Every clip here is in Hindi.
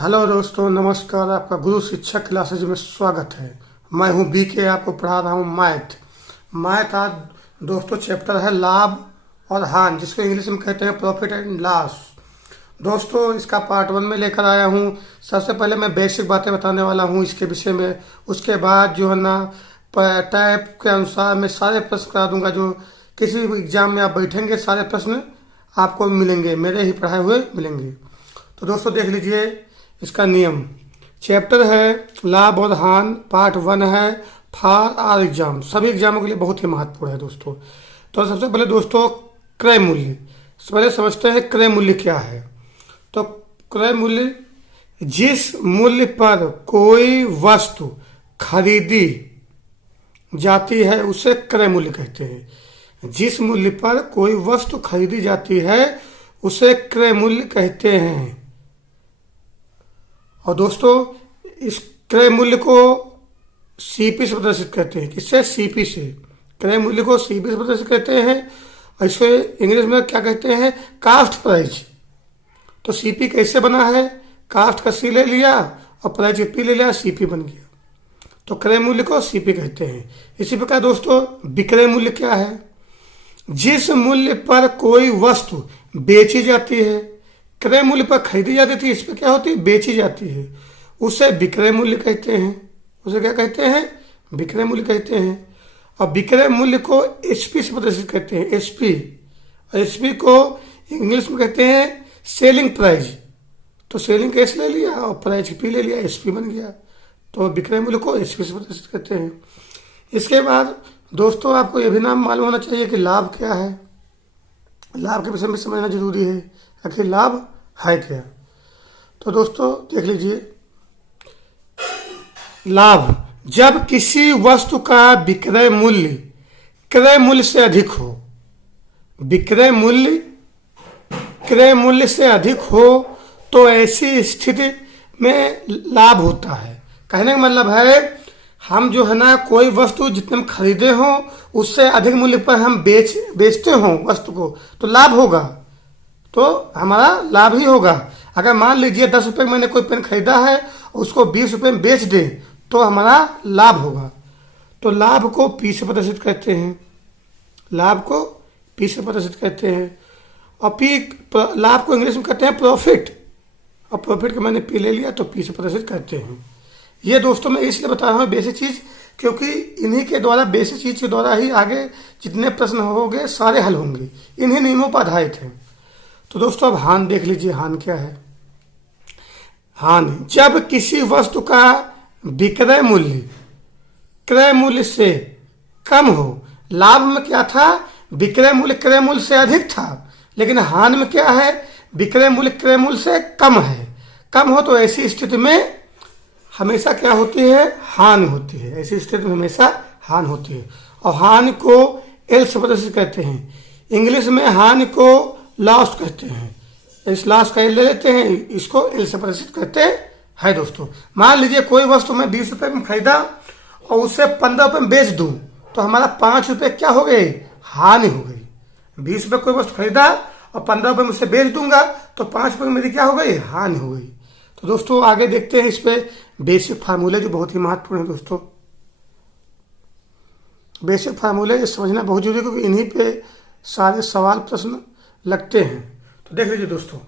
हेलो दोस्तों, नमस्कार। आपका गुरु शिक्षक क्लासेज में स्वागत है। मैं हूं बीके, आपको पढ़ा रहा हूं मैथ। आज दोस्तों चैप्टर है लाभ और हानि, जिसको इंग्लिश में कहते हैं प्रॉफिट एंड लॉस। दोस्तों इसका पार्ट 1 में लेकर आया हूं। सबसे पहले मैं बेसिक बातें बताने वाला हूं इसके विषय में। उसके बाद जो है ना टाइप के अनुसार मैं सारे प्रश्न करा दूंगा। जो किसी भी एग्जाम में आप बैठेंगे सारे प्रश्न आपको मिलेंगे, मेरे ही पढ़ाए हुए मिलेंगे। तो दोस्तों देख लीजिए इसका नियम। चैप्टर है लाभ और हानि, पार्ट 1 है फॉर आर एग्जाम। सभी एग्जामों के लिए बहुत ही महत्वपूर्ण है दोस्तों। तो सबसे पहले दोस्तों क्रय मूल्य, पहले समझते हैं क्रय मूल्य क्या है। तो क्रय मूल्य जिस मूल्य पर कोई वस्तु खरीदी जाती है उसे क्रय मूल्य कहते हैं। जिस मूल्य पर कोई वस्तु खरीदी जाती है उसे क्रय मूल्य कहते हैं। और दोस्तों इस क्रय मूल्य को सीपी से प्रदर्शित करते हैं। किससे? सीपी से। क्रय मूल्य को सीपी से प्रदर्शित करते हैं और इसे इंग्लिश में क्या कहते हैं? Cost price. तो सीपी कैसे बना है? कास्ट का सी ले लिया और प्राइस पी ले लिया, सीपी बन गया। तो क्रय मूल्य को सीपी कहते हैं। इसी प्रकार दोस्तों विक्रय मूल्य क्या है? जिस मूल्य पर कोई वस्तु बेची जाती है, क्रय मूल्य पर खरीदी जाती थी, इस पर क्या होती है? बेची जाती है, उसे विक्रय मूल्य कहते हैं। उसे क्या कहते हैं? विक्रय मूल्य कहते हैं। और विक्रय मूल्य को एसपी से प्रदर्शित करते हैं। एसपी, और एसपी को इंग्लिश में कहते हैं सेलिंग प्राइस। तो सेलिंग का एस ले लिया और प्राइस पी ले लिया, एसपी बन गया। तो विक्रय मूल्य को एसपी से प्रदर्शित करते हैं। इसके बाद दोस्तों आपको यह भी नाम मालूम होना चाहिए कि लाभ क्या है। लाभ के विषय में समझना जरूरी है, आखिर लाभ है क्या। तो दोस्तों देख लीजिए, लाभ जब किसी वस्तु का विक्रय मूल्य क्रय मूल्य से अधिक हो। विक्रय मूल्य क्रय मूल्य से अधिक हो तो ऐसी स्थिति में लाभ होता है। कहने का मतलब है हम जो है ना कोई वस्तु जितने में खरीदे हों उससे अधिक मूल्य पर हम बेचते हों वस्तु को, तो लाभ होगा। तो हमारा लाभ ही होगा। अगर मान लीजिए 10 रुपये में मैंने कोई पेन खरीदा है उसको 20 रुपये में बेच दे तो हमारा लाभ होगा। तो लाभ को पी से प्रदर्शित करते हैं। लाभ को पी से प्रदर्शित करते हैं। और लाभ को इंग्लिश में कहते हैं प्रॉफिट। और प्रॉफिट को मैंने पी ले लिया तो पी से प्रदर्शित करते हैं। ये दोस्तों मैं इसलिए बता रहा हूँ बेसिक चीज़, क्योंकि इन्हीं के द्वारा, बेसिक चीज़ के द्वारा ही आगे जितने प्रश्न होंगे सारे हल होंगे। इन्हीं नियमों पर आधारित है। तो दोस्तों अब हानि देख लीजिए। हानि क्या है? हानि जब किसी वस्तु का विक्रय मूल्य क्रय मूल्य से कम हो। लाभ में क्या था? विक्रय मूल्य क्रय मूल्य से अधिक था। लेकिन हानि में क्या है? विक्रय मूल्य क्रय मूल्य से कम है। कम हो तो ऐसी स्थिति में हमेशा क्या होती है? हानि होती है। ऐसी स्थिति में हमेशा हानि होती है। और हानि को एल से प्रदर्शित करते हैं। इंग्लिश में हानि को लॉस कहते हैं। इस लॉस का एल ले लेते हैं, इसको एल से प्रदर्शित करते हैं दोस्तों। मान लीजिए कोई वस्तु मैं 20 रुपये में खरीदा और उसे 15 रुपये में बेच दूं तो हमारा 5 रुपये क्या हो गए? हानि हो गई। 20 रुपये कोई वस्तु खरीदा और 15 रुपये में उसे बेच दूंगा तो 5 रुपये मेरी क्या हो गई? हानि हो गई। तो दोस्तों आगे देखते हैं इस पे बेसिक फार्मूले जो बहुत ही महत्वपूर्ण है दोस्तों। बेसिक फार्मूले ये समझना बहुत जरूरी है, क्योंकि इन्हीं पे सारे सवाल प्रश्न लगते हैं। तो देख लीजिए दोस्तों,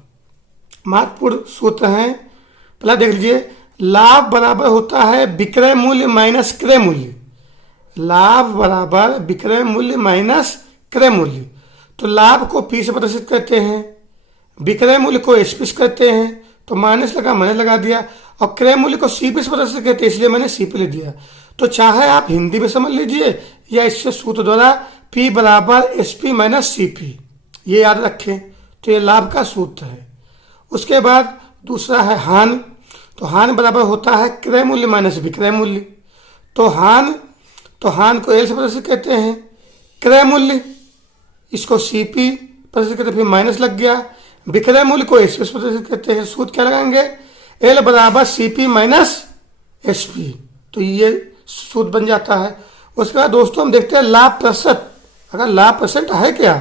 महत्वपूर्ण सूत्र हैं। पहला देख लीजिए, लाभ बराबर होता है विक्रय मूल्य माइनस क्रय मूल्य। लाभ बराबर विक्रय मूल्य माइनस क्रय मूल्य। तो लाभ को पी से प्रदर्शित करते हैं, विक्रय मूल्य को एसपी से करते हैं। तो माइनस लगा, मैंने लगा दिया। और क्रय मूल्य को सीपी से प्रदर्शित करते हैं, इसलिए मैंने सीपी ले दिया। तो चाहे आप हिंदी में समझ लीजिए या इससे सूत्र द्वारा पी बराबर एसपी माइनस सीपी, ये याद रखें। तो ये लाभ का सूत्र है। उसके बाद दूसरा है हानि। तो हानि बराबर होता है क्रय मूल्य माइनस विक्रय मूल्य। तो हानि को एल से प्रदर्शित करते हैं। क्रय मूल्य इसको सीपी प्रदर्शित करते, फिर माइनस लग गया। विक्रय मूल्य को एसपी से प्रदर्शित करते हैं। सूत्र क्या लगाएंगे? एल बराबर सीपी माइनस एसपी। तो ये सूत्र बन जाता है। उसके बाद दोस्तों हम देखते हैं लाभ प्रतिशत। अगर लाभ परसेंट है क्या,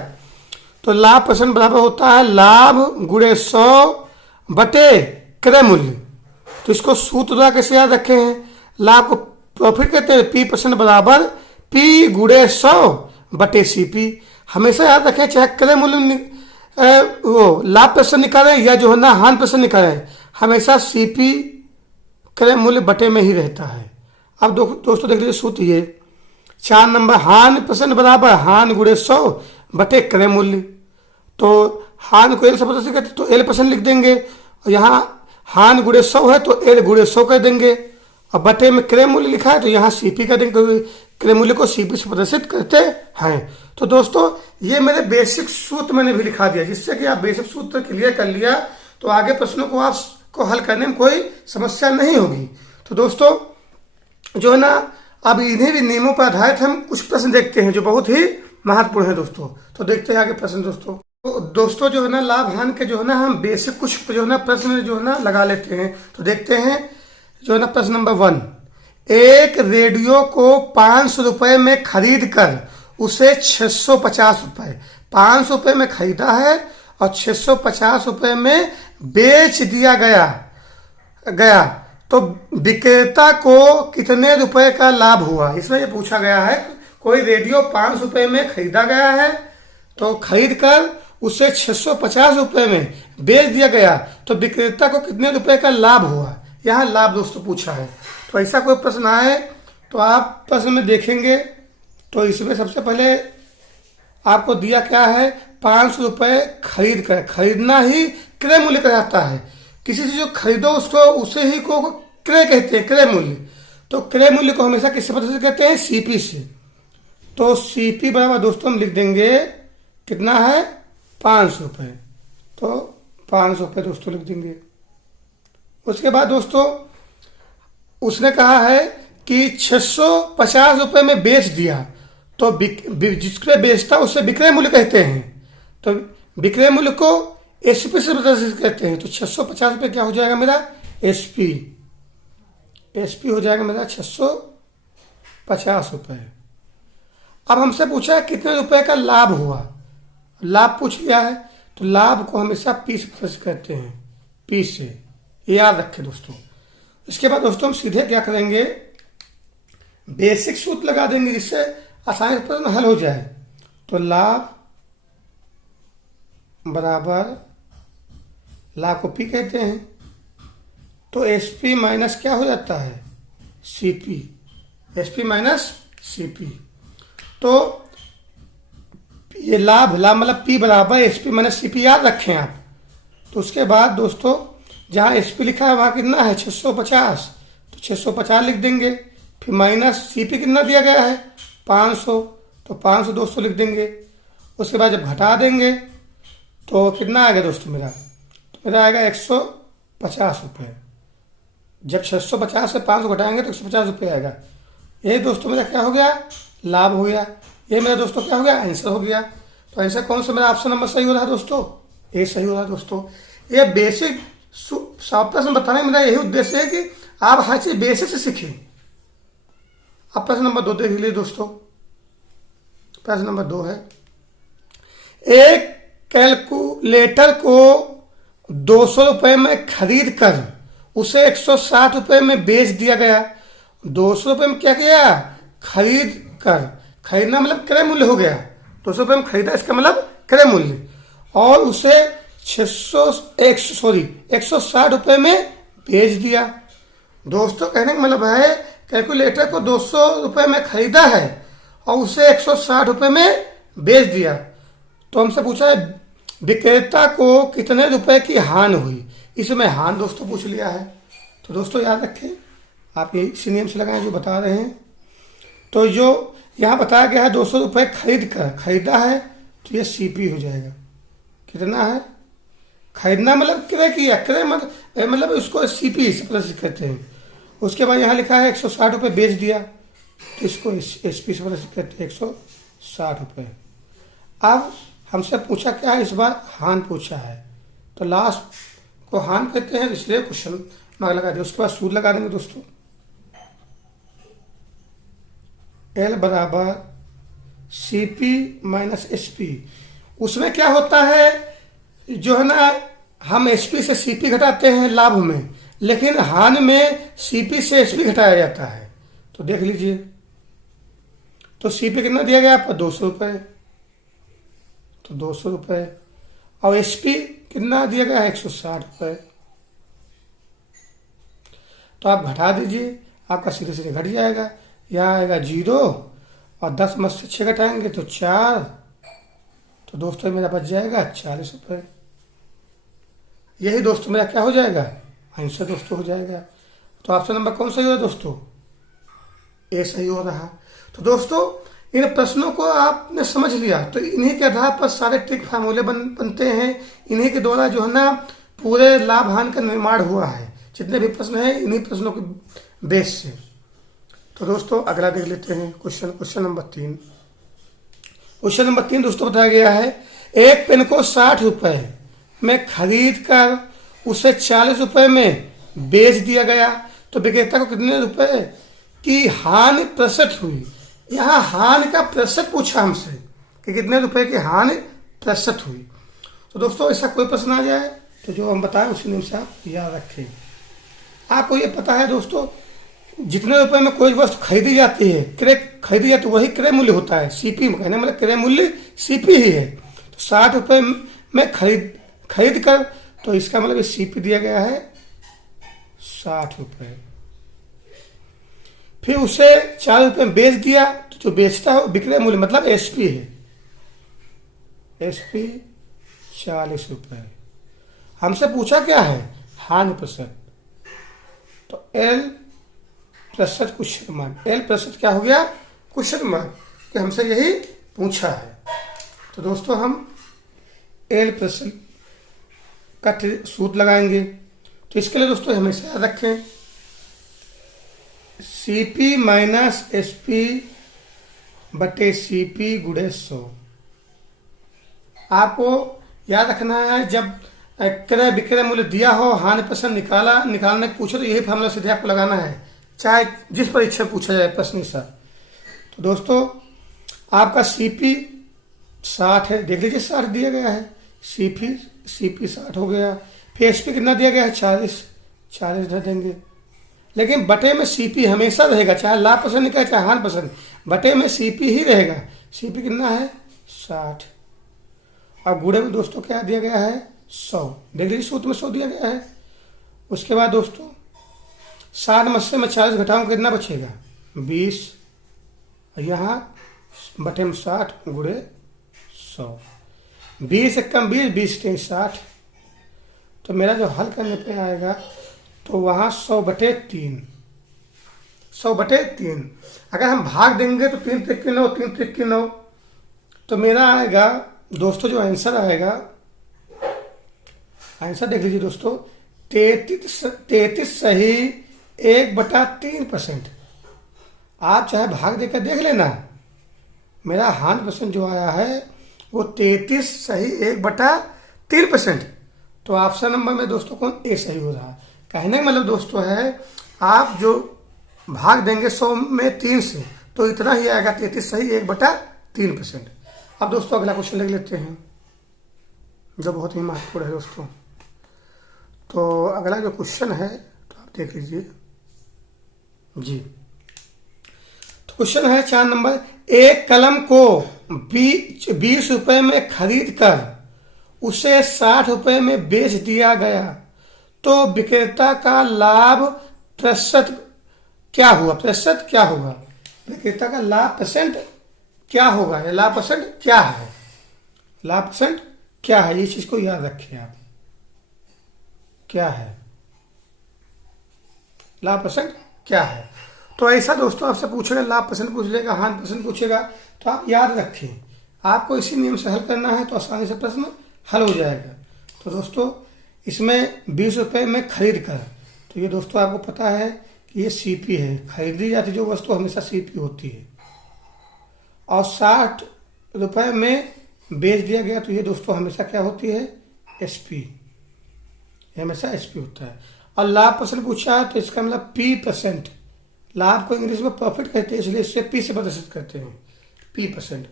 तो लाभ परसेंट बराबर होता है लाभ गुणे 100 बटे क्रय मूल्य। तो इसको सूत्र द्वारा कैसे याद रखे हैं, लाभ को प्रॉफिट कहते हैं, P% बराबर P गुणे 100/CP। हमेशा याद रखें, चाहे क्रय मूल्य वो लाभ प्रतिशत निकालें या जो है ना हानि प्रतिशत निकालें, हमेशा CP क्रय मूल्य बटे में ही रहता है। अब दोस्तों देख लीजिए सूत्र ये 4 नंबर, हानि प्रतिशत बराबर हानि गुणे 100/क्रय मूल्य। तो हानि को L से प्रतिशत कहते तो L% लिख देंगे, और यहाँ हानि गुणे 100 है तो L गुणे 100 कर देंगे, और बटे में क्रय मूल्य लिखा है तो यहाँ CP कर देंगे, क्योंकि क्रय मूल्य को CP से प्रदर्शित करते हैं। तो दोस्तों ये मेरे बेसिक सूत्र मैंने भी लिखा दिया, जिससे कि आप बेसिक सूत्र क्लियर कर लिया तो आगे प्रश्नों को आपको हल करने में कोई समस्या नहीं होगी। तो दोस्तों जो है ना, अब इन्हीं भी नियमों पर आधारित हम कुछ प्रश्न देखते हैं जो बहुत ही महत्वपूर्ण है दोस्तों। तो देखते हैं आगे प्रश्न दोस्तों। तो दोस्तों जो है ना, लाभ हानि के जो है ना हम बेसिक कुछ जो है ना प्रश्न जो है ना लगा लेते हैं। तो देखते हैं जो है ना प्रश्न नंबर 1, एक रेडियो को 500 रुपये में खरीद कर उसे 650 रुपये, 500 रुपये में खरीदा है और 650 रुपये में बेच दिया गया तो विक्रेता को कितने रुपए का लाभ हुआ। इसमें ये पूछा गया है, कोई रेडियो 500 रुपये में खरीदा गया है, तो खरीद कर उसे 650 रुपये में बेच दिया गया तो विक्रेता को कितने रुपए का लाभ हुआ। यहाँ लाभ दोस्तों पूछा है। तो ऐसा कोई प्रश्न आए तो आप प्रश्न में देखेंगे, तो इसमें सबसे पहले आपको दिया क्या है, 500 रुपये खरीद कर, खरीदना ही क्रय मूल्य कहलाता है। किसी से जो खरीदो उसको उसे ही को क्रय कहते हैं, क्रय मूल्य। तो क्रय मूल्य को हमेशा किससे प्रदर्शित कहते हैं, CP से। तो CP बराबर दोस्तों हम लिख देंगे कितना है, 500 रुपये। तो 500 रुपये दोस्तों लिख देंगे। उसके बाद दोस्तों उसने कहा है कि 650 रुपये में बेच दिया, तो जिसके बेचता उसे विक्रय मूल्य कहते हैं। तो विक्रय मूल्य को SP से प्रदर्शित कहते हैं। तो 650 रुपये क्या हो जाएगा मेरा, SP हो जाएगा मेरा 650 रुपये। अब हमसे पूछा है कितने रुपए का लाभ हुआ, लाभ पूछ लिया है, तो लाभ को हमेशा P से प्रदर्शित करते हैं, P से, याद रखें दोस्तों। इसके बाद दोस्तों हम सीधे क्या करेंगे, बेसिक सूत्र लगा देंगे जिससे आसानी से प्रश्न हल हो जाए। तो लाभ बराबर, लाभ को P कहते हैं, तो SP माइनस क्या हो जाता है, CP, SP माइनस CP। तो ये लाभ मतलब P बराबर SP माइनस CP, याद रखें आप। तो उसके बाद दोस्तों जहाँ SP लिखा है वहाँ कितना है, 650, तो 650 लिख देंगे, फिर माइनस CP कितना दिया गया है, 500, तो 500 दोस्तों लिख देंगे। उसके बाद जब घटा देंगे तो कितना आएगा दोस्तों मेरा, तो मेरा आएगा 150 रुपये। जब 650 से 500 घटाएंगे तो 150 रुपये आएगा। ये दोस्तों मेरा क्या हो गया, लाभ हो गया। ये मेरा दोस्तों क्या हो गया, आंसर हो गया। तो आंसर कौन सा मेरा ऑप्शन नंबर सही हो रहा है दोस्तों, ये सही हो रहा है दोस्तों। ये बेसिक सब प्रश्न बताने का मेरा यही उद्देश्य है कि आप हर चीज बेसिक से सीखें। अब प्रश्न नंबर 2 देख लीजिए दोस्तों। प्रश्न नंबर 2 है, एक कैलकुलेटर को 200 रुपये में खरीद कर उसे 160 रुपये में बेच दिया गया। 200 रुपये में क्या किया, खरीद कर, खरीदना मतलब क्रय मूल्य हो गया, 200 रुपये में खरीदा इसका मतलब क्रय मूल्य, और उसे 160 रुपये में बेच दिया। दोस्तों कहने का मतलब है कैलकुलेटर को 200 रुपये में खरीदा है और उसे 160 रुपये में बेच दिया। तो हमसे पूछा है विक्रेता को कितने रुपए की हानि हुई। इसमें हानि दोस्तों पूछ लिया है। तो दोस्तों याद रखें, आप ये इसी नियम से लगाएं जो बता रहे हैं। तो जो यहाँ बताया गया है 200 रुपये खरीद कर, खरीदा है, तो ये CP हो जाएगा। कितना है, खरीदना मतलब क्रय किया, क्रय मतलब उसको CP से प्रदर्शित करते हैं। उसके बाद यहाँ लिखा है 160 रुपये बेच दिया, तो इसको SP से प्रदर्शित करते हैं 160 रुपये। अब हमसे पूछा क्या है, इस बार हानि पूछा है, तो लास्ट को हानि कहते हैं, इसलिए क्वेश्चन मार्क लगा दिया। उसके बाद सूत्र लगा देंगे दोस्तों, L बराबर CP माइनस SP। उसमें क्या होता है जो है ना, हम SP से CP घटाते हैं लाभ में, लेकिन हानि में सीपी से एसपी घटाया जाता है। तो देख लीजिए, तो सीपी कितना दिया गया आपका 200 रुपये, तो 200 रुपये, और एसपी कितना दिया गया है 160 रुपये। तो आप घटा दीजिए, आपका सीधे सीधे घट जाएगा। यहाँ आएगा 0 और 10 में से 6 घटाएंगे तो 4, तो दोस्तों मेरा बच जाएगा 40 रुपये। यही दोस्तों मेरा क्या हो जाएगा, आंसर दोस्तों हो जाएगा। तो ऑप्शन नंबर कौन सही हो रहा दोस्तों, ए सही हो रहा। तो दोस्तों इन प्रश्नों को आपने समझ लिया, तो इन्हीं के आधार पर सारे ट्रिक फार्मूले बनते हैं। इन्हीं के द्वारा जो है ना पूरे लाभ हानि का निर्माण हुआ है। जितने भी प्रश्न हैं इन्हीं प्रश्नों के बेस से। तो दोस्तों अगला देख लेते हैं क्वेश्चन नंबर 3। क्वेश्चन नंबर 3 दोस्तों बताया गया है, एक पेन को 60 रुपये में खरीद कर उसे 40 रुपये में बेच दिया गया, तो विक्रेता को कितने रुपए की हानि प्रसत हुई। यहाँ हानि का प्रतिशत पूछा हमसे कि कितने रुपए की हानि प्रसत हुई। तो दोस्तों ऐसा कोई प्रश्न आ जाए तो जो हम बताएं उसी नियम से आप याद रखें। आपको ये पता है दोस्तों, जितने रुपए में कोई वस्तु खरीदी जाती है, क्रय खरीदी जाती है, वही क्रय मूल्य होता है। सीपी में कहने मतलब क्रय मूल्य सीपी ही है। तो 60 रुपये में खरीद कर, तो इसका मतलब सीपी दिया गया है 60 रुपये। फिर उसे 4 रुपये में बेच दिया, तो जो बेचता है विक्रय मूल्य मतलब एसपी है, एसपी 40 रुपये। हमसे पूछा क्या है, हानि प्रतिशत। तो एल प्रतिशत क्वेश्चन मार्क, एल प्रतिशत क्या हो गया क्वेश्चन मार्क, कि हमसे यही पूछा है। तो दोस्तों हम एल प्रतिशत का सूत्र लगाएंगे। तो इसके लिए दोस्तों हमेशा याद रखें, सीपी माइनस एसपी बटे सीपी गुणे 100। आपको याद रखना है, जब क्रय विक्रय मूल्य दिया हो, हानि प्रसन्न निकालने पूछो, तो यही फॉर्मूला सीधे आपको लगाना है, चाहे जिस परीक्षा पूछा जाए प्रश्न सा। तो दोस्तों आपका सीपी 60 है, देख लीजिए 60 दिया गया है, सीपी 60 हो गया। फिर एसपी कितना दिया गया है 40 धर देंगे। लेकिन बटे में सीपी हमेशा रहेगा, चाहे लाभ पसंद निकाले चाहे हानि पसंद, बटे में सीपी ही रहेगा। सीपी कितना है 60, और गुणे में दोस्तों क्या दिया गया है 100। देख लीजिए सूत्र में 100 दिया गया है। उसके बाद दोस्तों 60 में से मैं 40 घटाऊँ कितना बचेगा 20, यहाँ बटे में 60 गुणे 100, 20 एक कम 20, 20 3 60। तो मेरा जो हल करने पे आएगा तो वहाँ 100/3, 100/3। अगर हम भाग देंगे तो 3 3 9, 3 3 9, तो मेरा आएगा दोस्तों जो आंसर आएगा, आंसर देख लीजिए दोस्तों, 33 सही 1/3%। आप चाहे भाग देकर देख लेना, मेरा हानि परसेंट जो आया है वो 33 सही 1/3%। तो ऑप्शन नंबर में दोस्तों कौन ए सही हो रहा है। कहने का मतलब दोस्तों है, आप जो भाग देंगे 100 में 3 से, तो इतना ही आएगा 33 सही 1/3%। अब दोस्तों अगला क्वेश्चन देख लेते हैं, जो बहुत ही महत्वपूर्ण है दोस्तों। तो अगला जो क्वेश्चन है तो आप देख लीजिए जी। तो क्वेश्चन है 4 नंबर, एक कलम को 20 रुपये में खरीद कर उसे 60 रुपये में बेच दिया गया, तो विक्रेता का लाभ प्रतिशत क्या हुआ। प्रतिशत क्या होगा, विक्रेता का लाभ परसेंट क्या होगा, या लाभ परसेंट क्या है, लाभ परसेंट क्या है, ये चीज को याद रखिए आप। क्या है लाभ परसेंट क्या है। तो ऐसा दोस्तों आपसे पूछेगा, लाभ परसेंट पूछ लेगा, हानि परसेंट पूछेगा, तो आप याद रखें, आपको इसी नियम से हल करना है, तो आसानी से प्रश्न हल हो जाएगा। तो दोस्तों इसमें 20 रुपये में खरीद कर, तो ये दोस्तों आपको पता है कि ये सीपी है, खरीदी जाती जो वस्तु हमेशा सीपी होती है, और 60 रुपये में बेच दिया गया, तो ये दोस्तों हमेशा क्या होती है एसपी, हमेशा एसपी होता है। और लाभ परसेंट पूछा है, तो इसका मतलब P%, लाभ को इंग्लिश में प्रॉफिट कहते हैं, इसलिए इससे P से प्रदर्शित करते हैं, P%।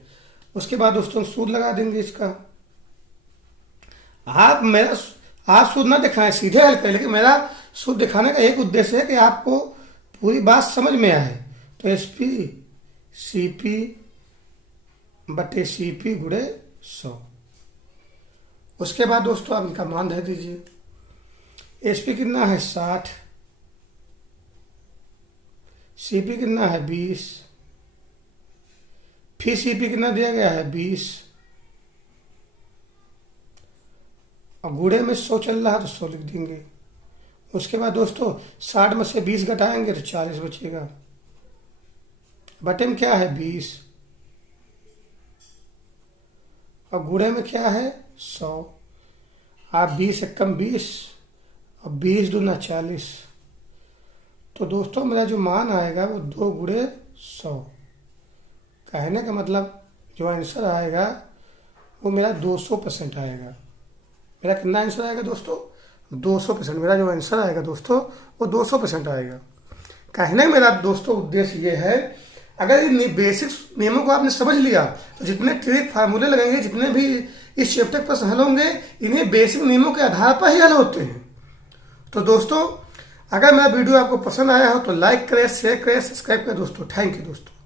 उसके बाद दोस्तों सूद लगा देंगे इसका। आप सूद ना दिखाएं, सीधे हल करें, लेकिन मेरा सूत्र दिखाने का एक उद्देश्य है कि आपको पूरी बात समझ में आए। तो एस पी सी पी बटे सी पी गुणे 100। उसके बाद दोस्तों आप इनका मान दे दीजिए। एस पी कितना है 60, सी पी कितना है 20, फिर सी पी कितना दिया गया है 20, और गुणे में 100 चल रहा है तो 100 लिख देंगे। उसके बाद दोस्तों 60 में से 20 घटाएंगे तो 40 बचेगा, बटे में क्या है 20, और गुणे में क्या है 100। आप 20 एकम 20 और 20 दूना 40। तो दोस्तों मेरा जो मान आएगा वो 2 गुणे 100। कहने का मतलब जो आंसर आएगा वो मेरा 200% आएगा। मेरा कितना आंसर आएगा दोस्तों 200%। मेरा जो आंसर आएगा दोस्तों वो 200% आएगा। कहने का मेरा दोस्तों उद्देश्य ये है, अगर इन बेसिक नियमों को आपने समझ लिया तो जितने ट्रिक फार्मूले लगेंगे, जितने भी इस चैप्टर पर हल होंगे, इन्हें बेसिक नियमों के आधार पर ही हल होते हैं। तो दोस्तों अगर मेरा वीडियो आपको पसंद आया हो तो लाइक करें, शेयर करें, सब्सक्राइब करें दोस्तों। थैंक यू दोस्तों।